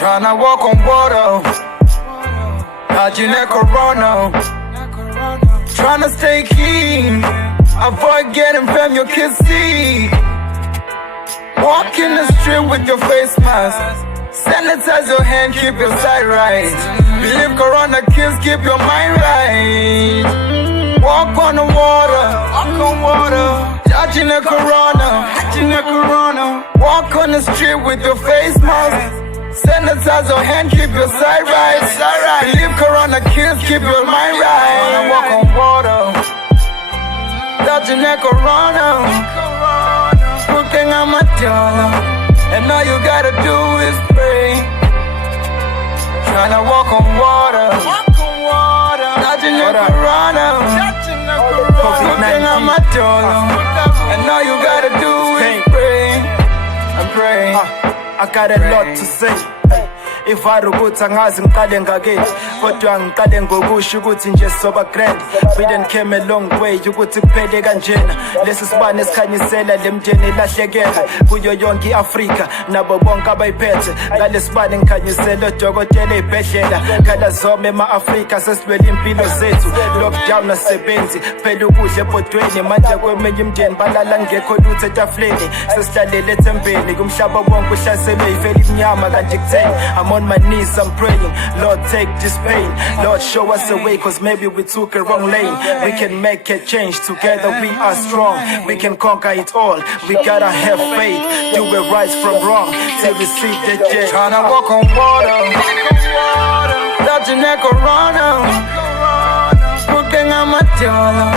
Tryna walk on water, dodging that corona. Tryna stay clean, avoid getting fam, your kids see. Walk in the street with your face mask. Sanitize your hand, keep your side right. Believe corona kills, keep your mind right. Walk on the water, dodging the corona. Walk on the street with your face mask. Sanitize your hand, keep your side right. Believe corona kills, keep your mind right. Walk on water, dodging the corona. Looking at my dollar, and all you gotta do is pray. Tryna walk on water, dodging the corona. Looking at my dollar, and all you gotta do is pray and pray. I got a lot to say. Ivara ukuthi angazi ngiqale ngakeni kodwa ngiqale ngokusho ukuthi nje soba grand. We done came a long way ukuthi kuphele kanjena. Lesi sibane sikhanyisela lemndeni elahlekela kuyo yonke iAfrika nabo bonke abayiphethe. Ngalesibane ngikhanyisela odokotela ezibhedlela khala zome ema-Afrika sesilwela impilo zethu. Lockdown asebenzi phela ukudla ebhodweni manje kwemenye imndeni balala ngekho lutho etafuleni. Sesilalele ethembeni kumhlaba wonke uhlaselwe yiveli imnyama kanti kutheni. I'm on my knees, I'm praying, Lord take this pain. Lord show us a way, cause maybe we took a wrong lane. We can make a change, together we are strong. We can conquer it all, we gotta have faith. Do it right from wrong, till we see the day. Tryna walk on water, dodging that corona. Looking at my dollar,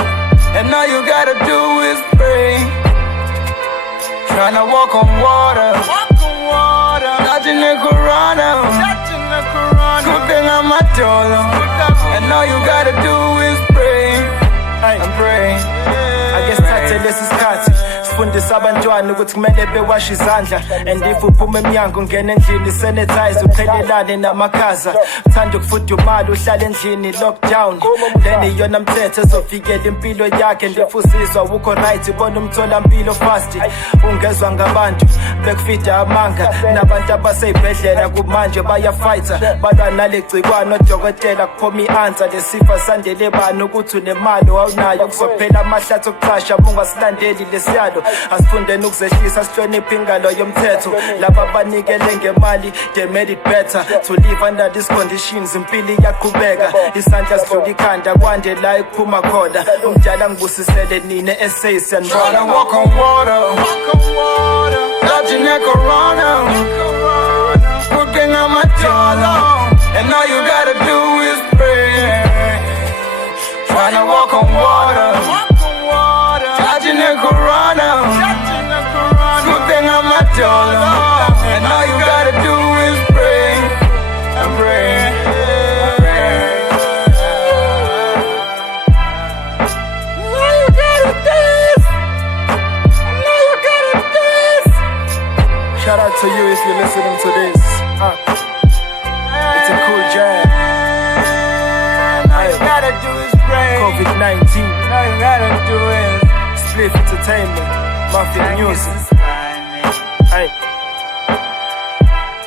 and all you gotta do is pray. Tryna walk on water, dodging the corona. Looking at my dollar, and all you gotta do is pray and pray. I guess thathe lesi sikhathi sifundisa abantwana ukuthi kumele bewashe izandla, and if uphuma emnyango ungena endlini sanitize uqhelelane namakhaza. Uthanda ukufudumala uhlala endlini lockdown, then iyona mthetho ezovikela impilo yakhe. And if usizwa ukho right ubona umtholampilo fast, ungezwa ngabantu bekufida amanga nabantu abaseyibhedlela kumanje bayafighta balwa nale gcikwane. Odokotela kuphoma i-answer lesifo sandele bani ukuthi unemali awunayo kuzophela amahlathi okuqasha ungasilandeli lesiyalo. Asifundeni ukuzehlisa sihloniphe ingalo yomthetho. Laba banikele ngemali they made it better to live under these conditions. Impilo iyaqhubeka isandla sidlula ikhanda kwande la ekuphuma khona. Umdala ngibusisele nine essays and Tryna walk on water, dodging that corona. Looking at my dollar, and all you gotta do is pray. Tryna walk on water, dodging that corona. Looking at my dollar, and all you gotta do is pray and pray. shout out to you if you're listening to this. It's a cool jam. All you gotta do is pray. COVID-19, All you gotta do is Spliff Entertainment, Mafia Music. Hey,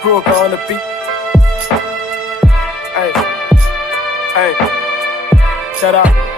Brooker on the beat. Hey, shout out.